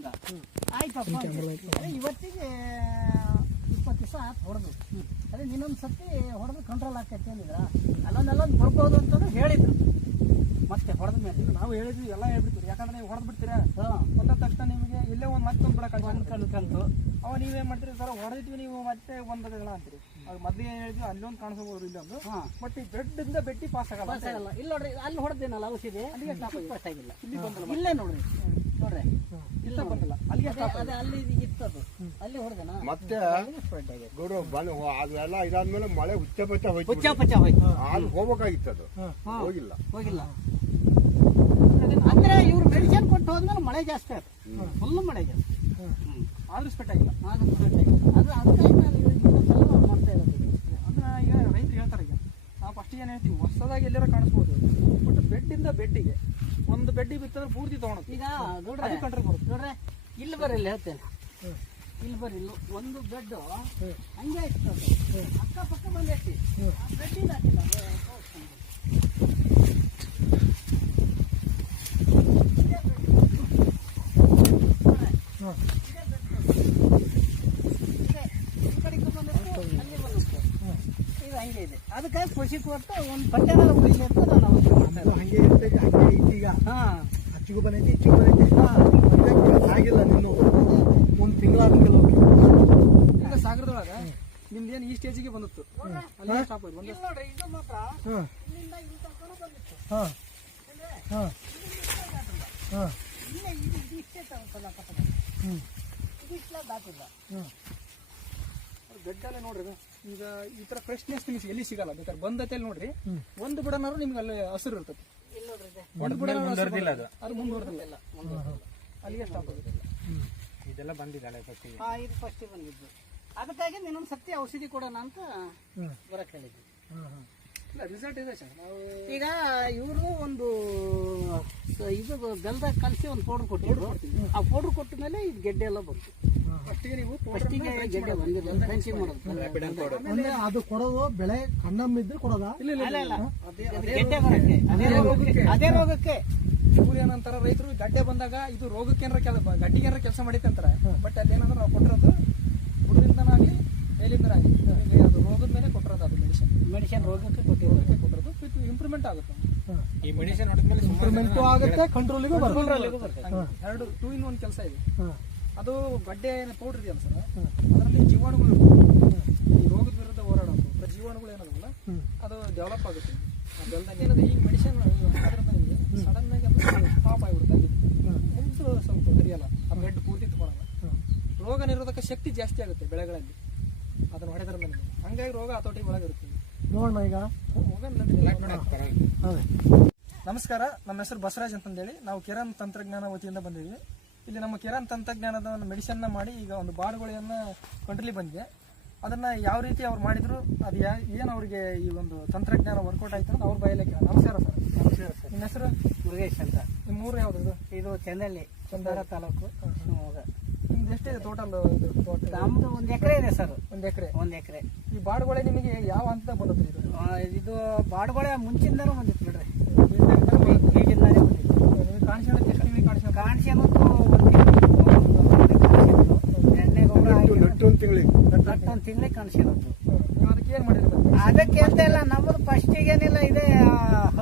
ನಮ್ಗ ಆಯ್ತಪ್ಪ ಅದೇ ಇವತ್ತಿಗೆ ಇಪ್ಪತ್ತು ದಿವಸ ಆಯ್ತು ಹೊಡೆದು. ಅದೇ ಇನ್ನೊಂದು ಸತಿ ಹೊಡೆದು ಕಂಟ್ರೋಲ್ ಆಕೈತೆ ಅಂದಿದ್ರ ಅಲ್ಲೊಂದಲ್ಲೊಂದು ಬರ್ಬೋದು ಅಂತಂದು ಹೇಳಿದ್ರು. ಮತ್ತೆ ಹೊಡೆದ ಮೇಲೆ ನಾವು ಹೇಳಿದ್ವಿ ಎಲ್ಲ ಹೇಳ್ಬಿಡ್ತೀವಿ ಯಾಕಂದ್ರೆ ನೀವು ಹೊಡೆದ್ ಬಿಡ್ತೀರಾ? ಹಾಂ. ತಕ್ಷಣ ನಿಮಗೆ ಇಲ್ಲೇ ಒಂದು ಮತ್ತೊಂದು ಬಿಡಕ್ಕೆ ಒಂದು ಕಣ್ಕಂತು ಅವ ನೀವೇನ್ ಮಾಡ್ತೀರಿ? ಸರ್ ಹೊಡೆದಿದ್ವಿ ನೀವು ಮತ್ತೆ ಒಂದು ಹೇಳ ಅಂತೀರಿ. ಅದು ಮೊದ್ಲು ಏನ್ ಹೇಳಿದ್ವಿ ಅಲ್ಲೊಂದು ಕಾಣಿಸಬಹುದು ಇಲ್ಲೊಂದು ಬಟ್ ಈ ಬೆಡ್ಡಿಂದ ಬೆಟ್ಟಿ ಪಾಸ್ ಆಗಲ್ಲ ಇಲ್ಲ ನೋಡ್ರಿ ಅಲ್ಲಿ ಹೊಡೆದೇನಲ್ಲ ಔಷಧಿ? ಅಲ್ಲಿಗೆ ಇಲ್ಲಿ ಬಂದಲ್ಲ ಇಲ್ಲೇ ನೋಡ್ರಿ. ನೋಡ್ರಿ. ಮತ್ತೆ ಗುರು ಬಂದು ಅದೆಲ್ಲ ಇದಾದ್ಮೇಲೆ ಮಳೆ ಹುಚ್ಚ ಪಚ್ಚ ಹೋಯ್ತು ಹುಚ್ಚ ಪಚ್ಚ ಹೋಯ್ತು. ಅದು ಹೋಗ್ಬೇಕಾಗಿತ್ತು ಅದು. ಹಾ. ಹೋಗಿಲ್ಲ. ಹೋಗಿಲ್ಲ. ಅಂದ್ರೆ ಇವ್ರು ಮೆಡಿಸಿನ್ ಕೊಟ್ಟು ಹೋದ್ಮೇಲೆ ಮಳೆ ಜಾಸ್ತಿ ಆಯ್ತು. ಫುಲ್ ಮಳೆ ಜಾಸ್ತಿ. ಆದ್ರೂ ಸ್ಪೆಟ್ ಆಗಿಲ್ಲ. ಅದು ಸ್ಪೆಟ್ ಆಗಿಲ್ಲ. ಅದು ಅದಕ್ಕಾಗಿ ನಾನು ಇನ್ನೊಂದ್ಸಲ ಮಾಡ್ತಾ ಇರೋದು ಅದನ್ನ ಈಗ ರೈತರು ಹೇಳ್ತಾರೆ ಈಗ ನಾವು ಫಸ್ಟ್ ಏನ್ ಹೇಳ್ತೀವಿ ಹೊಸದಾಗಿ ಎಲ್ಲಾರ ಕಾಣಿಸ್ಬೋದು ಬಟ್ ಬೆಡ್ಡಿಂದ ಬೆಡ್ಡಿಗೆ ಬೆಡ್ಡಿ ಬಿತ್ತಂದ್ರೆ ಪೂರ್ತಿ ತಗೊಳುತ್ತೆ ಈಗ ನೋಡ್ರಿ. ಕಂಟ್ರೋಲ್ ಬರುತ್ತೆ. ನೋಡ್ರೆ ಇಲ್ಲಿ ಬರ್ರಿ ಇಲ್ಲಿ ಹೇಳ್ತೇನೆ. ಇಲ್ಲಿ ಬರ್ರಿ ಇಲ್ಲಿ ಒಂದು ಬೆಡ್ ಹಂಗೆ ಇತ್ತು. ಅಕ್ಕಪಕ್ಕ ಬಂದೈತಿ ಬೆಡ್ಡಿಂದ ಹಾಕಿಲ್ಲ ತೋರ್ಸ್ತೀನಿ. ಇದೆ. ಈ ಕಡೆಗೂ ಬಂದೈತೆ, ಅಲ್ಲಿ ಬಂದೈತೆ. ಇದು ಹಂಗೆ ಇದೆ ಅದಕ್ಕಾಗಿ ಖುಷಿ ಕೊಟ್ಟು ಒಂದು ಪಂಚಾಂಗ ಉಳಿಲಿ ಅಂತ ನಾನು. ಹಂಗೆ ಇರ್ತೈತೆ ಹಂಗೆ ಐತಿ ಈಗ. ಹಾ. ಅಚ್ಚಿಗೂ ಬಂದೈತಿ ಇಚ್ಚಿಗೂ ಬಂದೈತಿ ಹಾಂ ಆಗಿಲ್ಲ ನಿನ್ನು. ಒಂದು ತಿಂಗಳಾದ ಈಗ ನಿಮ್ದು ಏನು ಈ ಸ್ಟೇಜಿಗೆ ಬಂದಿತ್ತು. ಅಲ್ಲಿ ಸ್ಟಾಪ್ ಆಯ್ತು. ಒಂದೇ ನೋಡ್ರಿ ಇದು ಮಾತ್ರ ಹಾಂ. ಬಂದಿತ್ತು. ಹಾಂ. ಹಾಂ. ಹ್ಞೂ ಇದು ಇಷ್ಟೇ ದಾಟಿಲ್ಲ ಹ್ಞೂ ಬೆಡ್ಡಲ್ಲೇ ನೋಡ್ರಿ ಇದು. ಈಗ ಈ ತರ ಫ್ರೆಶ್ನೆಸ್ ನಿಮ್ಗೆ ಎಲ್ಲಿ ಸಿಗಲ್ಲ ಬೇಕಾದ್ರೆ ಬಂದೈತೆ ನೋಡ್ರಿ. ಒಂದು ಬಿಡನಾರು ನಿಮ್ಗೆ ಅಲ್ಲಿ ಹಸಿರು ಇರ್ತದೆ. ಒಂದು ಬಿಡ ಅದು. ಮುಂದುವರೆದಿಲ್ಲ. ಅಲ್ಲಿಗೆ ಸ್ಟಾಪ್ ಇದೆಲ್ಲ ಬಂದಿದ್ದಾಳೆ ಫಸ್ಟಿಗೆ ಹಾ ಇದು ಫಸ್ಟ್ ಬಂದಿದ್ದು. ಅದಕ್ಕಾಗಿ ಇನ್ನೊಂದು ಸತಿ ಔಷಧಿ ಕೊಡೋಣ ಅಂತ ಬರಕ್ಕೆ ಬರಕ್ ಹೇಳಿದ್ವಿ. ಇಲ್ಲ ರಿಸಲ್ಟ್ ಇದೆ ಸರ್. ನಾವು ಈಗ ಇವರು ಒಂದು ಇದು ಬೆಲ್ದಾಗ ಕಲಸಿ ಒಂದು ಪೌಡರ್ ಕೊಟ್ಟಿದ್ರು. ಆ ಪೌಡರ್ ಕೊಟ್ಟ ಮೇಲೆ ಇದು ಗೆಡ್ಡೆ ಎಲ್ಲ ಬಂತು. ಅಂದ್ರೆ ಅದು ಕೊಡೋದು ಬೆಳೆ ಕಣ್ಣಮ್ಮಿದ್ರೆ ಕೊಡೋದ? ಇಲ್ಲ ಇಲ್ಲ ಅಲ್ಲ ಅಲ್ಲ. ಅದು ರೋಗಕ್ಕೆ. ಅದೇ ರೋಗಕ್ಕೆ. ಇವ್ರು ಏನಂತಾರ ರೈತರು ಗಡ್ಡೆ ಬಂದಾಗ ಇದು ರೋಗಕ್ಕೆ ಏನಾರ ಕೆಲಸ ಗಡ್ಡಿಗೆ ಏನಾರ ಕೆಲಸ ಮಾಡಿತ್ತೆ ಅಂತಾರೆ. ಬಟ್ ಅಲ್ಲಿ ಏನಂದ್ರೆ ನಾವು ಕೊಟ್ಟಿರೋದು ಬುಡದಿಂದನಾಗಲಿ ಮೇಲಿಂದನಾಗಿ ಅದು ರೋಗದ ಮೇಲೆ ಕೊಟ್ಟಿರೋದು ಅದು ಮೆಡಿಸಿನ್ ಮೆಡಿಸಿನ್ ರೋಗಕ್ಕೆ ರೋಗಕ್ಕೆ ಕೊಟ್ಟಿರೋದು. ವಿತ್ ಇಂಪ್ರೂವ್ಮೆಂಟ್ ಆಗುತ್ತೆ. ಈ ಮೆಡಿಸಿನ್ ಹೊಡೆದ್ಮೇಲೆ ಮೇಲೆ ಇಂಪ್ರೂವ್ಮೆಂಟು ಆಗುತ್ತೆ ಕಂಟ್ರೋಲಿಗೂ ಬರುತ್ತೆ. ಹಂಗೆ. ಎರಡು ಟೂ ಇನ್ ಒನ್ ಕೆಲಸ ಇದೆ. ಅದು ಗಡ್ಡೆ ಪೌಡ್ರ್ ಇದೆಯಲ್ಲ ಸರ್ ಅದರಲ್ಲಿ ಜೀವಾಣುಗಳು. ಈ ರೋಗದ ವಿರುದ್ಧ ಹೋರಾಡೋದು. ಜೀವಾಣುಗಳು ಏನಾದಲ್ಲ ಅದು ಡೆವಲಪ್ ಆಗುತ್ತೆ. ಆ ಬೆಳ್ದಾಗ ಏನದು ಈ ಮೆಡಿಸಿನ್ ಸಡನ್ ಆಗಿ ಅದು ಸ್ಟಾಪ್ ಆಗಿಬಿಡುತ್ತೆ ಅಲ್ಲಿ. ಮುಂದೆ ಸ್ವಲ್ಪ ಕರಿಯಲ್ಲ ಆ ಬೆಡ್ ಪೂರ್ತಿ ತಗೊಳಲ್ಲ. ರೋಗ ನಿರೋಧಕ ಶಕ್ತಿ ಜಾಸ್ತಿ ಆಗುತ್ತೆ ಬೆಳೆಗಳಲ್ಲಿ. ಅದನ್ನು ಹೊಡೆದ್ರ ಮೇಲೆ. ಹಂಗಾಗಿ ರೋಗ ಹತೋಟಿ ಒಳಗಿರುತ್ತೆ ನೋಡೋಣ ಈಗ. ನಮಸ್ಕಾರ. ನಮ್ಮ ಹೆಸರು ಬಸವರಾಜ್ ಅಂತಂದೇಳಿ. ನಾವು ಕಿರಣ್ ತಂತ್ರಜ್ಞಾನ ವತಿಯಿಂದ ಬಂದಿದ್ವಿ ಇಲ್ಲಿ ನಮ್ಮ ಕಿರಣ್ ತಂತ್ರಜ್ಞಾನದ ಒಂದು ಮೆಡಿಸಿನ್ನ ಮಾಡಿ ಈಗ ಒಂದು ಬಾಡುಗೋಳಿಯನ್ನು ಕಂಟ್ರೋಲಿ ಬಂದಿದೆ. ಅದನ್ನ ಯಾವ ರೀತಿ ಅವ್ರು ಮಾಡಿದ್ರು ಅದು ಯಾ ಏನು ಅವ್ರಿಗೆ ಈ ಒಂದು ತಂತ್ರಜ್ಞಾನ ವರ್ಕೌಟ್ ಆಯ್ತು ಅಂತ ಅವ್ರ ಬಾಯಲ್ಲೇ ಕೇಳ ನಮಸ್ಕಾರ ಸರ್. ನಮಸ್ಕಾರ ಸರ್. ನಿಮ್ಮ ಹೆಸರು? ಮುರುಗೇಶ್ ಅಂತ. ನಿಮ್ಮ ಊರು ಯಾವ್ದು ಇದು ಇದು ಚಂದಳ್ಳಿ ಚಂದಾರ ತಾಲೂಕು. ಶಿವಮೊಗ್ಗ ನಿಮ್ದು ಎಷ್ಟಿದೆ ಟೋಟಲ್ ತೋಟ ನಮ್ದು ಒಂದು ಎಕರೆ ಇದೆ ಸರ್. ಒಂದು ಎಕರೆ. ಒಂದು ಎಕರೆ. ಈ ಬಾಡುಗೊಳೆ ನಿಮಗೆ ಯಾವ ಹಂತ ಬರುತ್ತೆ ಇದು? ಇದು ಬಾಡುಗೊಳೆ ಮುಂಚಿಂದನೂ ಬಂದಿತ್ತು ಬಿಡ್ರಿ. ಈಗಿಂದಾನೇ ಬಂದಿತ್ತು. ಕಾಣಿಸ್ಕೊಳ್ಳೋದು ಎಷ್ಟು ನಿಮಗೆ ಕಾಣಿಸ್ಕೊಳ್ಳೋ ಕಾಣಿಸ್ಕೊಳತ್ತು ತಿಂಗಳಿಗೆ? ಒಂದು ತಿಂಗಳಿಗೆ ಕಾಣಿಸಿರೋದು. ನೀವು ಅದಕ್ಕೆ ಏನು ಮಾಡಿದ್ರು ಅದಕ್ಕೆ ಅಂತ ಇಲ್ಲ ನಮ್ಮದು ಫಸ್ಟಿಗೆ ಏನಿಲ್ಲ ಇದೆ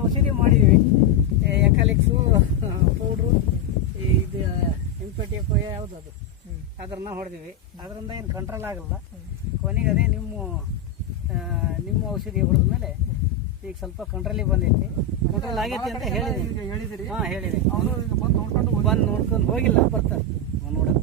ಔಷಧಿ ಮಾಡಿದ್ವಿ. ಎಕಲಿಕ್ಸು ಪೌಡ್ರು ಇದು ಇಂಪೆಟಿಯಪ್ಪ ಯಾವುದು ಅದು. ಅದನ್ನ ಹೊಡೆದಿವಿ. ಅದರಿಂದ ಏನು ಕಂಟ್ರೋಲ್ ಆಗಲ್ಲ. ಕೊನೆಗೆ ಅದೇ ನಿಮ್ಮ ನಿಮ್ಮ ಔಷಧಿ ಹೊಡೆದ ಮೇಲೆ ಈಗ ಸ್ವಲ್ಪ ಕಂಟ್ರೋಲಿಗೆ ಬಂದೈತಿ. ಕಂಟ್ರೋಲ್ ಆಗೈತಿ ಅಂತ ಹೇಳಿದ್ರಿ ಹೇಳಿದಿರಿ. ಹಾಂ ಹೇಳಿದ್ರಿ ಅವರು ಈಗ ಬಂದು ನೋಡ್ಕೊಂಡು ಹೋಗಿಲ್ಲ ಬರ್ತಾರೆ. ನೋಡಕ್